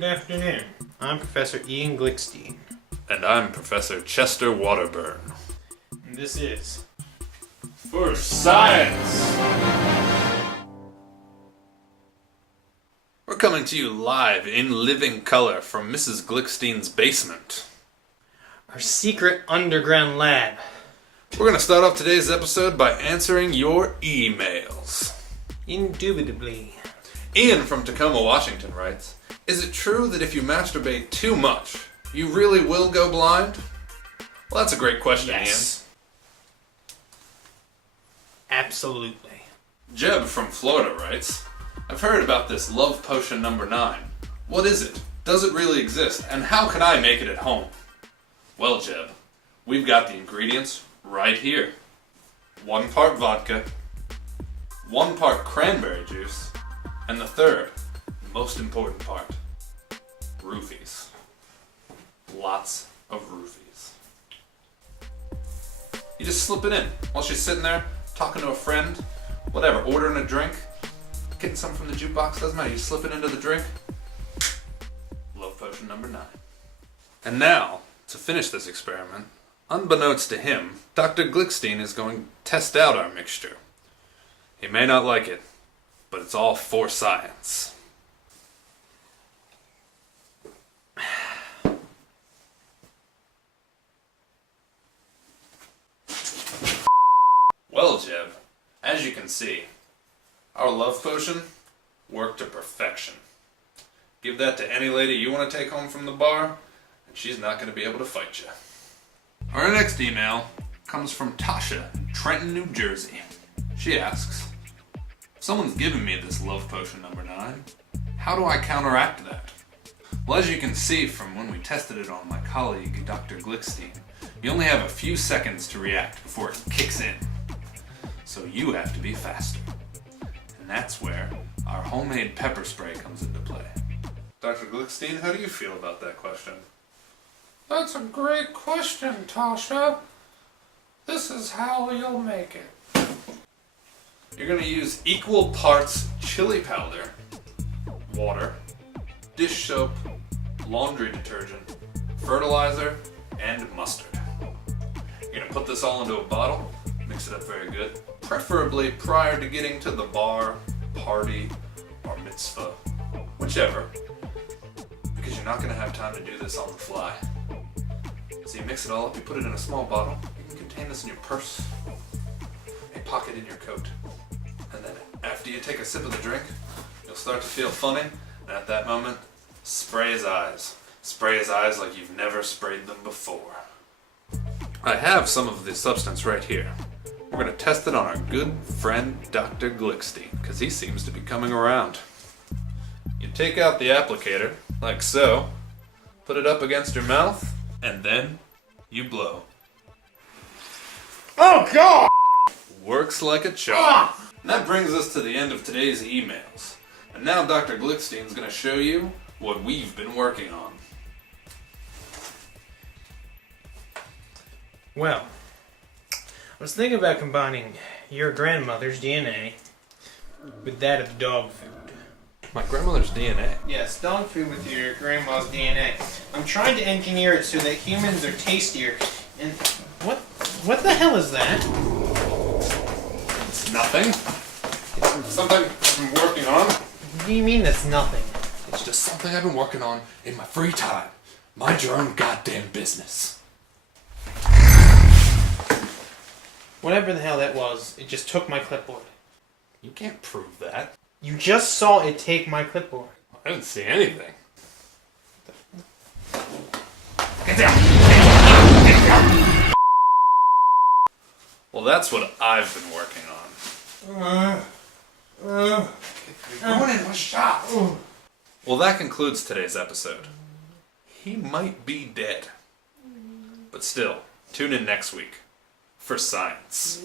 Good afternoon. I'm Professor Ian Glickstien. And I'm Professor Chester Waterburn. And this is... For Science! We're coming to you live in living color from Mrs. Glickstein's basement. our secret underground lab. We're going to start off today's episode by answering your emails. Indubitably. Ian from Tacoma, Washington writes, is it true that if you masturbate too much, you really will go blind? Well, that's a great question, Yes. Absolutely. Ian. Jeb from Florida writes, I've heard about this love potion number 9. What is it? Does it really exist? And how can I make it at home? Well, Jeb, we've got the ingredients right here. 1 part vodka, 1 part cranberry juice, and the third, most important part, roofies. Lots of roofies. You just slip it in while she's sitting there, talking to a friend, whatever, ordering a drink, getting something from the jukebox, doesn't matter, you slip it into the drink. Love potion number 9. And now, to finish this experiment, unbeknownst to him, Dr. Glickstien is going to test out our mixture. He may not like it, but it's all for science. Well, Jeb, as you can see, our love potion worked to perfection. Give that to any lady you want to take home from the bar, and she's not going to be able to fight you. Our next email comes from Tasha in Trenton, New Jersey. She asks, if someone's given me this love potion number 9, how do I counteract that? Well, as you can see from when we tested it on my colleague, Dr. Glickstien, you only have a few seconds to react before it kicks in. So you have to be faster. And that's where our homemade pepper spray comes into play. Dr. Glickstien, how do you feel about that question? That's a great question, Tasha. This is how you'll make it. You're going to use equal parts chili powder, water, dish soap, laundry detergent, fertilizer, and mustard. You're going to put this all into a bottle, mix it up very good, preferably prior to getting to the bar, party, or mitzvah, whichever, because you're not going to have time to do this on the fly. So you mix it all up, you put it in a small bottle, you can contain this in your purse, a pocket in your coat, and then after you take a sip of the drink, you'll start to feel funny, and at that moment, spray his eyes. Spray his eyes like you've never sprayed them before. I have some of this substance right here. We're going to test it on our good friend Dr. Glickstien, because he seems to be coming around. You take out the applicator, like so, put it up against your mouth, and then you blow. Oh, God! Works like a charm. And that brings us to the end of today's emails. And now Dr. Glickstein's going to show you what we've been working on. Well, I was thinking about combining your grandmother's DNA with that of dog food. My grandmother's DNA. Yes, dog food with your grandma's DNA. I'm trying to engineer it so that humans are tastier. And what the hell is that? It's nothing. It's something I've been working on. What do you mean that's nothing? It's just something I've been working on in my free time. Mind your own goddamn business. Whatever the hell that was, it just took my clipboard. You can't prove that. You just saw it take my clipboard. I didn't see anything. Get down! Well, that's what I've been working on. You're going in my shot. Well, that concludes today's episode. He might be dead. But still, tune in next week for science.